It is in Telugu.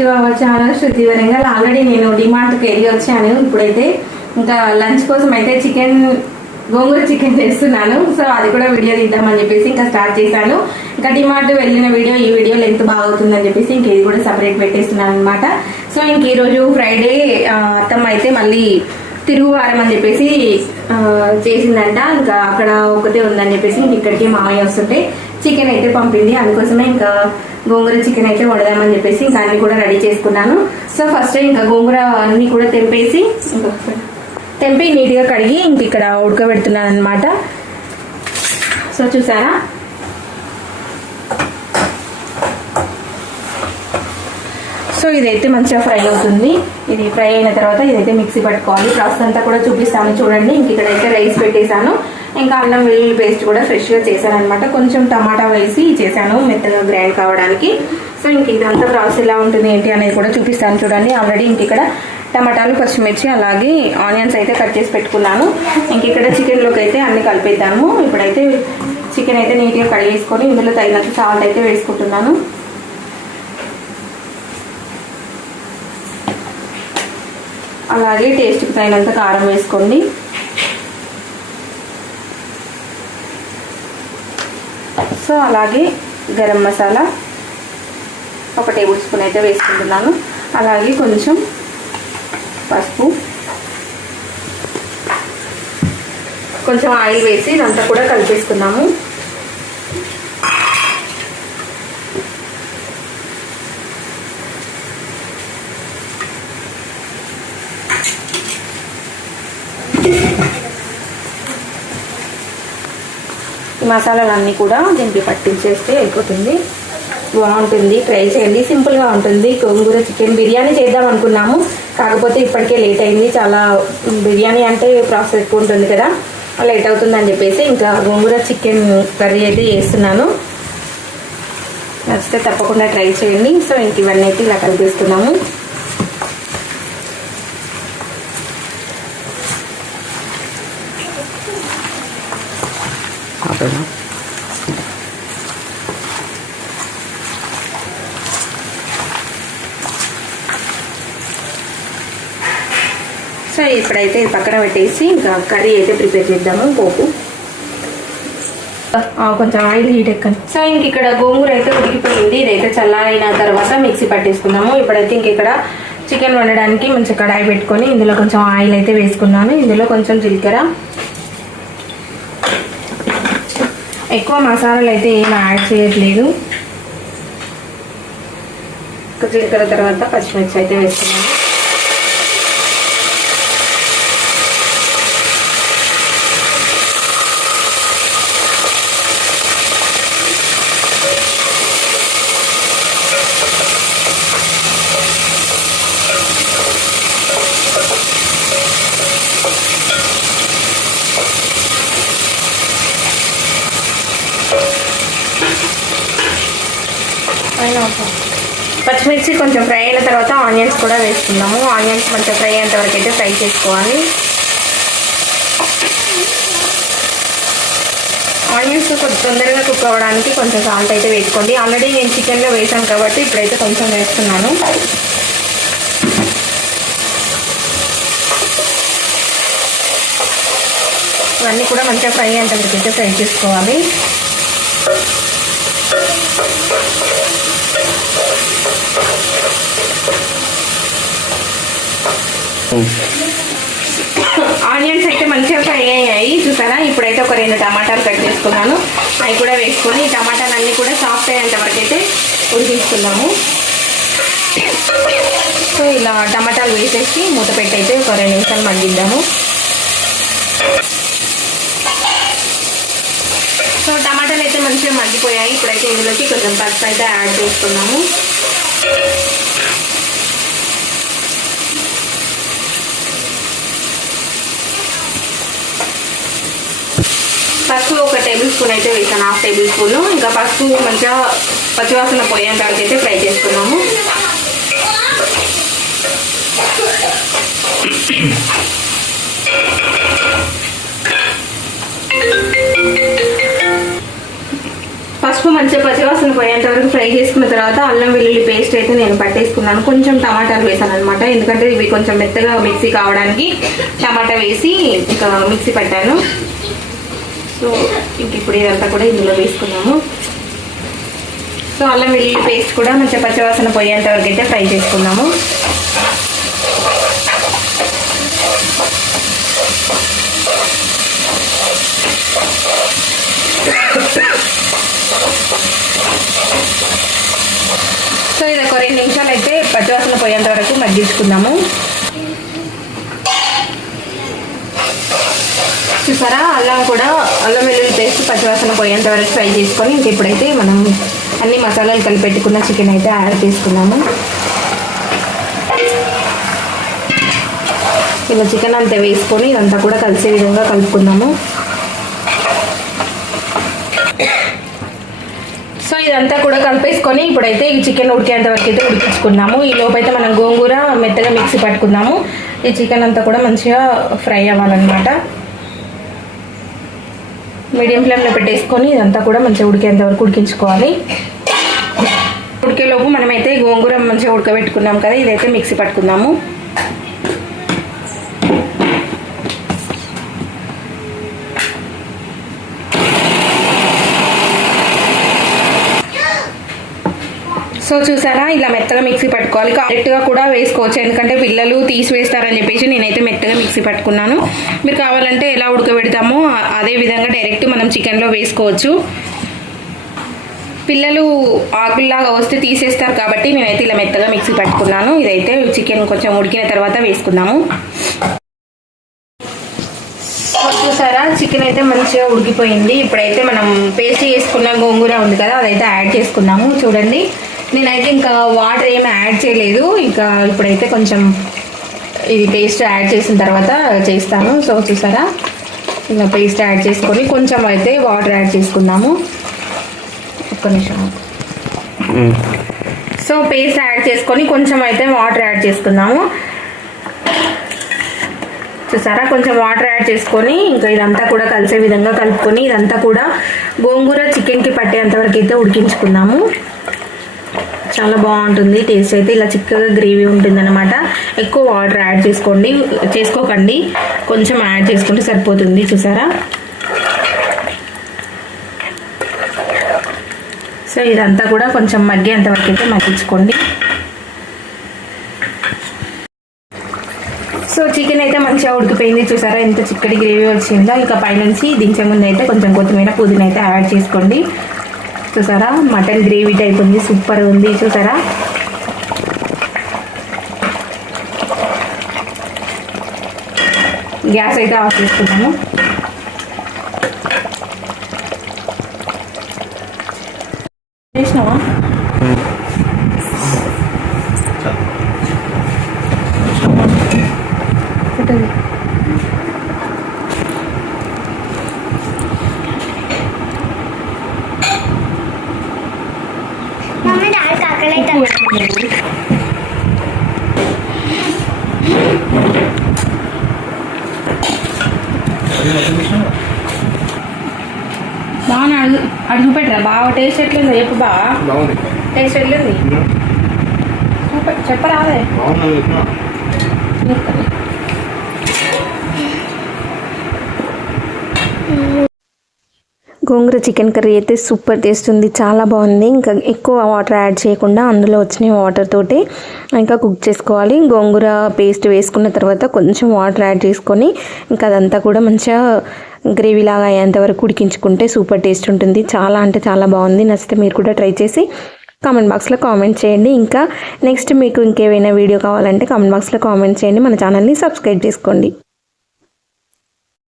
To our channel Shruti Warangal. Already నేను డిమార్ట్కి వెళ్ళి వచ్చాను. ఇప్పుడైతే ఇంకా లంచ్ కోసం అయితే గోంగూర చికెన్ చేస్తున్నాను. సో అది కూడా వీడియో తీద్దామని చెప్పేసి ఇంకా స్టార్ట్ చేశాను. ఇంకా డిమార్ట్ వెళ్ళిన వీడియో ఈ వీడియో లెంత్ బాగా అవుతుందని చెప్పేసి ఇంక ఇది కూడా సపరేట్ పెట్టేస్తున్నాను అనమాట. సో ఇంక ఈరోజు ఫ్రైడే అత్తమ్మ అయితే మళ్ళీ తిరుగువారం అని చెప్పేసి చేసిందంట. ఇంకా అక్కడ ఒకటే ఉందని చెప్పేసి ఇంక ఇక్కడికి మామయ్య వస్తుంటే చికెన్ అయితే పంపింది. అందుకోసమే ఇంకా గోంగూర చికెన్ అయితే వండదామని చెప్పేసి ఇంకా అన్ని కూడా రెడీ చేసుకున్నాను. సో ఫస్ట్ ఇంకా గోంగూర అన్ని కూడా తెంపి నీట్గా కడిగి ఇంక ఇక్కడ ఉడకబెడుతున్నాను అనమాట. సో చూసారా, సో ఇదైతే మంచిగా ఫ్రై అవుతుంది. ఇది ఫ్రై అయిన తర్వాత ఇదైతే మిక్సీ పట్టుకోవాలి. ప్రాసెస్ అంతా కూడా చూపిస్తాను చూడండి. ఇంక ఇక్కడైతే రైస్ పెట్టేశాను. ఇంకా అల్లం వెల్లుల్లి పేస్ట్ కూడా ఫ్రెష్గా చేశాను అనమాట. కొంచెం టమాటా వేసి చేశాను మెత్తగా గ్రైండ్ కావడానికి. సో ఇంక ఇదంతా ప్రాసెస్ ఎలా ఉంటుంది ఏంటి అనేది కూడా చూపిస్తాను చూడండి. ఆల్రెడీ ఇంక ఇక్కడ టమాటాలు, పచ్చిమిర్చి అలాగే ఆనియన్స్ అయితే కట్ చేసి పెట్టుకున్నాను. ఇంక ఇక్కడ చికెన్లోకి అయితే అన్ని కలిపేద్దాము. ఇప్పుడైతే చికెన్ అయితే నీట్గా కడిగేసుకొని ఇందులో తగినంత సాల్ట్ అయితే వేసుకుంటున్నాను. అలాగే టేస్ట్కి తగినంత కారం వేసుకోండి. సో అలాగే గరం మసాలా 1 టేబుల్ స్పూన్ అయితే వేసుకుంటున్నాను. అలాగే కొంచెం పసుపు, కొంచెం ఆయిల్ వేసి ఇదంతా కూడా కలిపేసుకున్నాము. ఈ మసాలాలన్నీ కూడా దీనికి పట్టించేస్తే అయిపోతుంది. బాగుంటుంది, ట్రై చేయండి. సింపుల్గా ఉంటుంది. గోంగూర చికెన్ బిర్యానీ చేద్దాం అనుకున్నాము, కాకపోతే ఇప్పటికే లేట్ అయింది. చాలా బిర్యానీ అంటే ప్రాసెస్ ఎక్కువ ఉంటుంది కదా, లేట్ అవుతుందని చెప్పేసి ఇంకా గోంగూర చికెన్ కర్రీ అయితే చేస్తున్నాను. నచ్చితే తప్పకుండా ట్రై చేయండి. సో ఇంక ఇవన్నీ అయితే ఇలా కలిపిస్తున్నాము. సో ఇప్పుడైతే పక్కన పెట్టేసి ఇంకా కర్రీ అయితే ప్రిపేర్ చేద్దాము. పోపు కొంచెం ఆయిల్ హీట్ ఎక్కండి. సో ఇంక ఇక్కడ గోంగూర అయితే ఉడికిపోయింది. ఇదైతే చల్లారైన తర్వాత మిక్సీ పట్టేసుకుందాము. ఇప్పుడైతే ఇంక ఇక్కడ చికెన్ వండడానికి మంచి కడాయి పెట్టుకొని ఇందులో కొంచెం ఆయిల్ అయితే వేసుకున్నాను. ఇందులో కొంచెం జీలకర్ర, ఎక్కువ మసాలాలు అయితే ఏం యాడ్ చేయట్లేదు. జీలకర్ర తర్వాత పచ్చిమిర్చి అయితే వేసుకున్నాను. పచ్చిమిర్చి కొంచెం ఫ్రై అయిన తర్వాత ఆనియన్స్ కూడా వేసుకుందాము. ఆనియన్స్ కొంచెం ఫ్రై అయ్యేంత వరకు అయితే ఫ్రై చేసుకోవాలి. ఆనియన్స్ కొంచెం తొందరగా కుక్ అవ్వడానికి కొంచెం సాల్ట్ అయితే వేసుకోండి. ఆల్రెడీ నేను చికెన్లో వేసాను కాబట్టి ఇప్పుడైతే కొంచెం వేస్తున్నాను. ఇవన్నీ కూడా మంచిగా ఫ్రై అయ్యేంత వరకు అయితే ఫ్రై చేసుకోవాలి. ఆనియన్స్ అయితే మంచిగా ఫ్రై అయ్యాయి చూసారా. ఇప్పుడైతే ఒక 2 టమాటాలు కట్ చేసుకున్నాను. అవి కూడా వేసుకొని ఈ టమాటాలు అన్నీ కూడా సాఫ్ట్ అయ్యేంత వరకు అయితే ఉడికిస్తున్నాము. సో ఇలా టమాటాలు వేసేసి మూత పెట్టి అయితే ఒక 2 నిమిషాలు మగ్గిద్దాము. సో టమాటాలు అయితే మంచిగా మగ్గిపోయాయి. ఇప్పుడైతే ఇందులోకి కొంచెం పసుపు అయితే యాడ్ చేసుకున్నాము. పసుపు 1 టేబుల్ స్పూన్ అయితే వేసాను, 1/2 టేబుల్ స్పూన్. ఇంకా పసుపు మంచిగా పచ్చివాసన పోయేంత వరకు అయితే ఫ్రై చేసుకున్నాము. పసుపు మంచిగా పచ్చివాసన పోయేంత వరకు ఫ్రై చేసుకున్న తర్వాత అల్లం వెల్లుల్లి పేస్ట్ అయితే నేను పట్టేసుకున్నాను. కొంచెం టమాటాలు వేసాను అనమాట, ఎందుకంటే ఇవి కొంచెం మెత్తగా మిక్సీ కావడానికి టమాటా వేసి ఇంకా మిక్సీ పట్టాను. సో ఇంక ఇప్పుడు ఇదంతా కూడా ఇందులో వేసుకున్నాము. సో అల్లం వెల్లుల్లి పేస్ట్ కూడా మంచిగా పచ్చివాసన పోయేంత వరకు అయితే ఫ్రై చేసుకున్నాము. సో ఇది ఒక 2 నిమిషాలు అయితే పచ్చివాసన పోయేంత వరకు మగ్గించుకుందాము. చూసారా, అల్లం వెల్లుల్లి పేస్ట్ పచ్చివాసన పోయేంత వరకు ఫ్రై చేసుకొని ఇంక ఇప్పుడైతే మనం అన్ని మసాలాలు కలిపి పెట్టుకున్న చికెన్ అయితే యాడ్ చేసుకున్నాము. ఇలా చికెన్ అంతా వేసుకొని ఇదంతా కూడా కలిసే విధంగా కలుపుకుందాము. సో ఇదంతా కూడా కలిపేసుకొని ఇప్పుడైతే ఈ చికెన్ ఉడికేంత వరకు అయితే ఉడికించుకున్నాము. ఈ లోపైతే మనం గోంగూర మెత్తగా మిక్సీ పట్టుకుందాము. ఈ చికెన్ అంతా కూడా మంచిగా ఫ్రై అవ్వాలన్నమాట. మీడియం ఫ్లేమ్లో పెట్టేసుకొని ఇదంతా కూడా మంచిగా ఉడికేంత వరకు ఉడికించుకోవాలి. ఉడికేలోపు మనమైతే గోంగూర మంచిగా ఉడకబెట్టుకున్నాం కదా, ఇదైతే మిక్సీ పట్టుకుందాము. సో చూసారా, ఇలా మెత్తగా మిక్సీ పట్టుకోవాలి. డైరెక్ట్గా కూడా వేసుకోవచ్చు, ఎందుకంటే పిల్లలు తీసివేస్తారని చెప్పేసి నేనైతే మెత్తగా మిక్సీ పట్టుకున్నాను. మీరు కావాలంటే ఎలా ఉడకబెడతామో అదే విధంగా డైరెక్ట్ మనం చికెన్లో వేసుకోవచ్చు. పిల్లలు ఆకుల్లాగా వస్తే తీసేస్తారు కాబట్టి నేనైతే ఇలా మెత్తగా మిక్సీ పట్టుకున్నాను. ఇదైతే చికెన్ కొంచెం ఉడికిన తర్వాత వేసుకుందాము. చూసారా, చికెన్ అయితే మంచిగా ఉడికిపోయింది. ఇప్పుడైతే మనం పేస్ట్ చేసుకున్న గోంగూర ఉంది కదా, అదైతే యాడ్ చేసుకున్నాము. చూడండి, నేనైతే ఇంకా వాటర్ ఏమి యాడ్ చేయలేదు. ఇంకా ఇప్పుడైతే కొంచెం ఇది పేస్ట్ యాడ్ చేసిన తర్వాత చేస్తాను. సో చూసారా, ఇంకా పేస్ట్ యాడ్ చేసుకొని కొంచెం అయితే వాటర్ యాడ్ చేసుకున్నాము. ఒక్క నిమిషం. సో పేస్ట్ యాడ్ చేసుకొని కొంచెం అయితే వాటర్ యాడ్ చేసుకున్నాము. చూసారా, కొంచెం వాటర్ యాడ్ చేసుకొని ఇంకా ఇదంతా కూడా కలిసే విధంగా కలుపుకొని ఇదంతా కూడా గోంగూర చికెన్కి పట్టేంతవరకు అయితే ఉడికించుకున్నాము. చాలా బాగుంటుంది టేస్ట్ అయితే. ఇలా చిక్కగా గ్రేవీ ఉంటుంది అనమాట. ఎక్కువ వాటర్ యాడ్ చేసుకోకండి, కొంచెం యాడ్ చేసుకుంటే సరిపోతుంది. చూసారా, సో ఇదంతా కూడా కొంచెం మగ్గేంతవరకు అయితే మగ్గించుకోండి. సో చికెన్ అయితే మంచిగా ఉడికిపోయింది. చూసారా, ఎంత చిక్కటి గ్రేవీ వచ్చిందో. ఇంకా పైనుంచి దించే ముందు అయితే కొంచెం కొత్తిమీర పుదీనా అయితే యాడ్ చేసుకోండి. చూసారా, మటన్ గ్రేవీ టైప్ ఉంది, సూపర్ ఉంది. చూసారా, గ్యాస్ అయితే ఆఫ్ చేసుకున్నాము. చేసినావా? బాగా అడుగు పెట్టరా బాగా. టేస్ట్ ఎట్లుందో చెప్పు బాగా. టేస్ట్ ఎట్లుంది చెప్పరాదే. గోంగూర చికెన్ కర్రీ అయితే సూపర్ టేస్ట్ ఉంది, చాలా బాగుంది. ఇంకా ఎక్కువ వాటర్ యాడ్ చేయకుండా అందులో వచ్చిన వాటర్ తోటి ఇంకా కుక్ చేసుకోవాలి. గోంగూర పేస్ట్ వేసుకున్న తర్వాత కొంచెం వాటర్ యాడ్ చేసుకొని ఇంకా అదంతా కూడా మంచిగా గ్రేవీ లాగా అయ్యేంత వరకు ఉడికించుకుంటే సూపర్ టేస్ట్ ఉంటుంది. చాలా అంటే చాలా బాగుంది. నచ్చితే మీరు కూడా ట్రై చేసి కామెంట్ బాక్స్లో కామెంట్ చేయండి. ఇంకా నెక్స్ట్ మీకు ఇంకేమైనా వీడియో కావాలంటే కామెంట్ బాక్స్లో కామెంట్ చేయండి. మన ఛానల్ని సబ్స్క్రైబ్ చేసుకోండి.